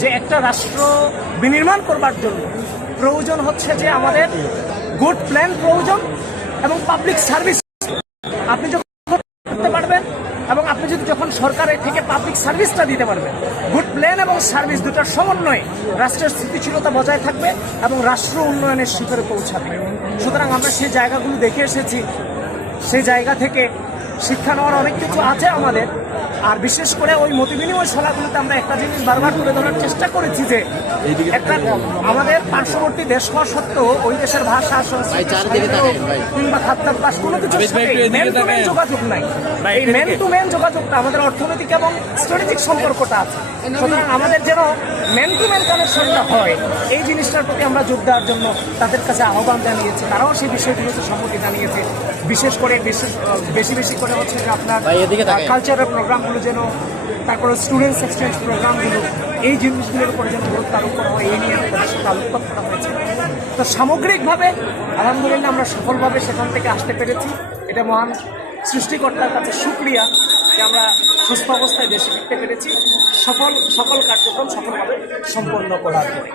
যে একটা রাষ্ট্র বিনির্মাণ করবার জন্য প্রয়োজন হচ্ছে যে আমাদের গুড প্ল্যান প্রয়োজন এবং পাবলিক সার্ভিস। আপনি যখন করতে পারবেন এবং আপনি যদি যখন সরকারের থেকে পাবলিক সার্ভিসটা দিতে পারবেন, গুড প্ল্যান এবং সার্ভিস দুটার সমন্বয়ে রাষ্ট্রের স্থিতিশীলতা বজায় থাকবে এবং রাষ্ট্র উন্নয়নের শিখরে পৌঁছাবে। সুতরাং আমরা সেই জায়গাগুলো দেখে এসেছি, সেই জায়গা থেকে শিক্ষা নেওয়ার অনেক কিছু আছে আমাদের। আর বিশেষ করে ওই মত বিনিময় সভাগুলোতে আমরা একটা জিনিস বারবার তুলে ধরার চেষ্টা করেছি যে একটা আমাদের পার্শ্ববর্তী দেশ হওয়া সত্ত্বেও ওই দেশের ভাষা, সংস্কৃতি কিংবা খাদ্যাভ্যাস কোনো কিছু ম্যান টু ম্যান যোগাযোগ নাই। এই ম্যান টু ম্যান যোগাযোগটা আমাদের অর্থনৈতিক এবং স্ট্র্যাটেজিক সম্পর্কটা আছে। সুতরাং আমাদের যেন ম্যান টু ম্যান কানেকশনটা হয়, এই জিনিসটার প্রতি আমরা যোগ দেওয়ার জন্য তাদের কাছে আহ্বান জানিয়েছি। তারাও সেই বিষয়গুলোতে সম্মতি জানিয়েছে। বিশেষ করে বেশি বেশি করে হচ্ছে যে আপনার কালচারাল প্রোগ্রামগুলো যেন, তারপরে স্টুডেন্টস এক্সচেঞ্জ প্রোগ্রামগুলো, এই জিনিসগুলোর উপরে যেন গুরুত্ব আরোপ করা হয়, এই নিয়ে তাদের সাথে আলোকপাত করা হয়েছে। তো সামগ্রিকভাবে আলহামদুলিল্লাহ আমরা সফলভাবে সেখান থেকে আসতে পেরেছি। এটা মহান সৃষ্টিকর্তার কাছে শুকরিয়া যে আমরা সুস্থ অবস্থায় দেশে ফিরতে পেরেছি, সকল কার্যক্রম সফলভাবে সম্পন্ন করার পরে।